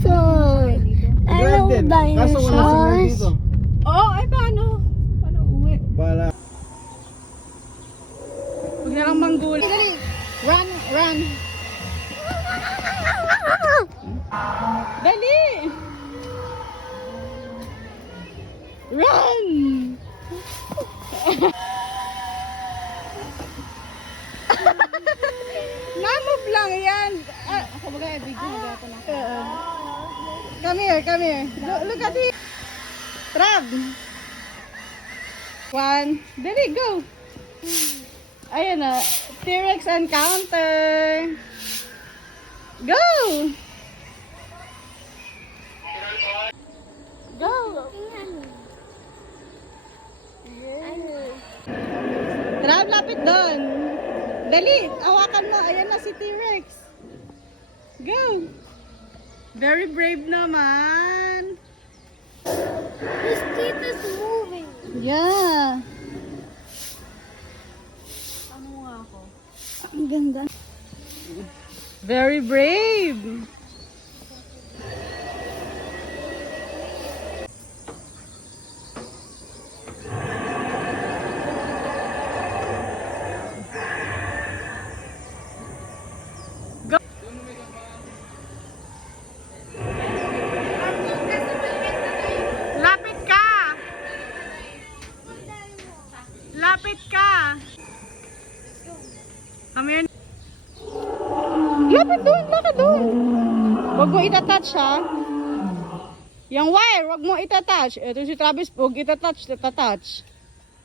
dinosaur. I love Kaso wala signal dinosaurs. dito. Oo, ay paano? Paano uwi? Bala. Huwag na lang mangguli. Dali. Run, run. Dali. Run. Namove lang yan. Ako baga, video na gato na. Come here, come here. Look at it. Trab. One. Dali, go. Ayan na. T-Rex encounter. Go. Go. Trab, lapit doon. Dali, hawakan mo. Ayan na si T-Rex. Go. Very brave naman. His teeth is moving. Yeah. Ano nga ako? Ang ganda. Very brave. Go. Lapit ka. Lapit ka. Come here. Lapit doon, lapit doon. Huwag mo itatouch ha. Yung wire, huwag mo itatouch. Ito si Travis, huwag itatouch, itatouch.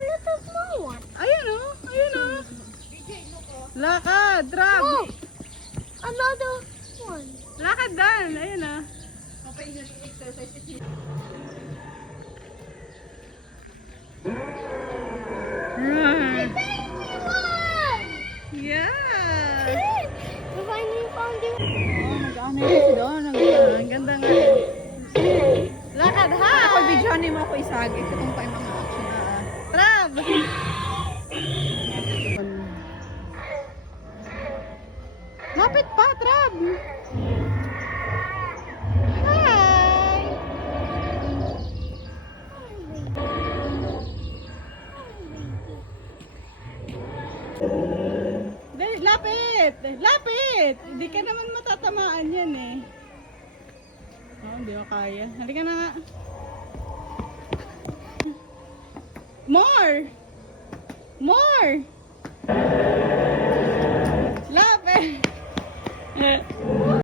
Look at my one. Ayun o, ayun o. Lakad, Trab. Oh, another one. Lakad doon, ayun o. Right. Baby one. Yeah. We finally found you. Oh, nag-ano yun doon. Ang ganda nga. Lakad ha. Ako video ni mo ako isagi katong pa mga action na. Trab. Lapit pa, Trab. Hi. Dali, lapit. Lapit. Hindi ka naman matatamaan yan eh. Oh, hindi mo kaya. Halika na nga. More. More.